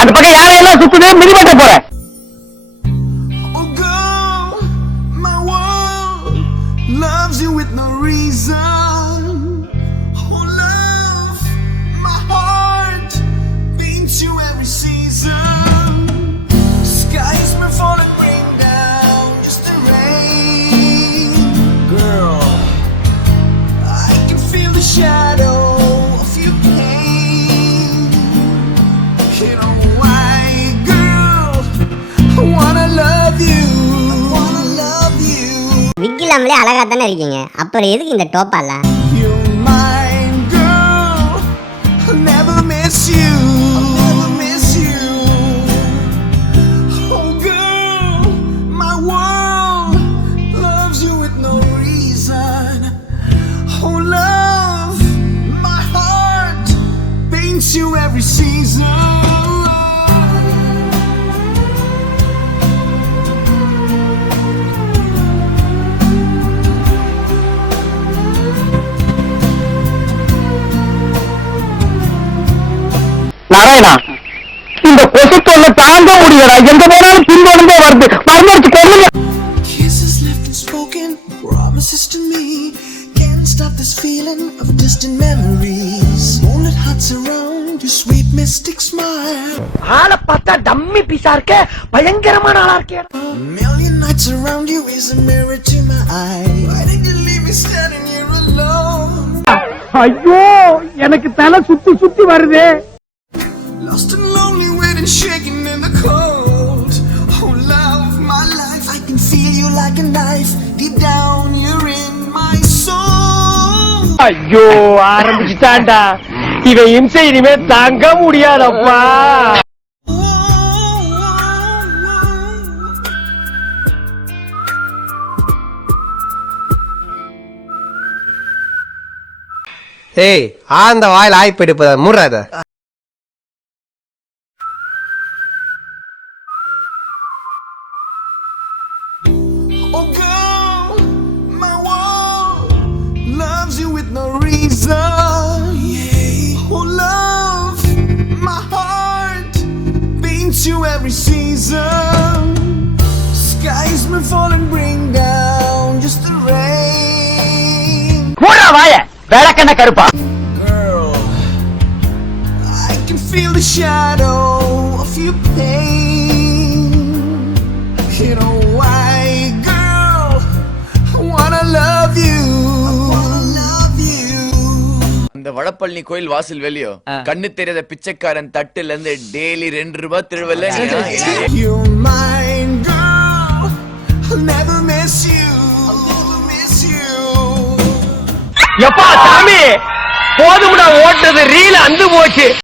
அந்த பக்கம் யாரையெல்லாம் சுத்துது மிதிபட்ட போறேன். Loves you with no reason. Oh, love, my heart beats you every season. Skies may fall and bring down just the rain. Girl, I can feel the shadow of your pain. You know why, girl, I wanna love you. விக்கிலாமலே அழகா தானே இருக்கீங்க, அப்புறம் எதுக்கு இந்த டோப்பால? You're mine, girl. I'll never miss you. I'll never miss you. Oh, girl, my world loves you with no reason. Oh, love, my heart paints you every season. Narayana, இந்த கொசு தொல்லை தாங்க முடியல. எங்க போனாலும் பின்தொடர்ந்தே வருது. மருந்து கொள்ளுங்க. Kisses left unspoken, promises to me. Can't stop this feeling of distant memories. Moonlit huts around your sweet mystic smile. ஆளை பார்த்தா டம்மி பீஸா இருக்க, பயங்கரமான ஆளா இருக்கே. Million nights around you is a mirror to my eye. Why did you leave me standing here alone? ஐயோ, எனக்கு தலை சுத்தி சுத்தி வருது. Lost and lonely, waiting, shaking in the cold. Oh, love, my life, I can feel you like a knife. Deep down, you're in my soul. ஐயோ, ஆரம்பிச்சுட்டான்டா. இவன் இம்சை இனிமே தாங்க முடியாதப்பா. ஏய், ஆந்த வாயில் ஆய்ப்பு எடுப்பத முறாத. Oh, girl, my world loves you with no reason. Yeah. Oh, love, my heart paints you every season. Skies may fall and bring down just the rain. போடா வாய, விளக்கண்ண கருப்பா. Girl, I can feel the shadow of your pain. You know why, girl, I wanna love you. I wanna love you. அந்த வடபழனி கோயில் வாசல் வெளியோ கண்ணு தெரியாத பிச்சைக்காரன் தட்டுல இருந்து டெய்லி 2 ரூபாய் திருவல்ல. You're mine, girl. I'll never miss you. I'll never miss you. எப்பா சாமி, போதும்டா ஓட்டுறது, ரீல் அந்து போச்சு.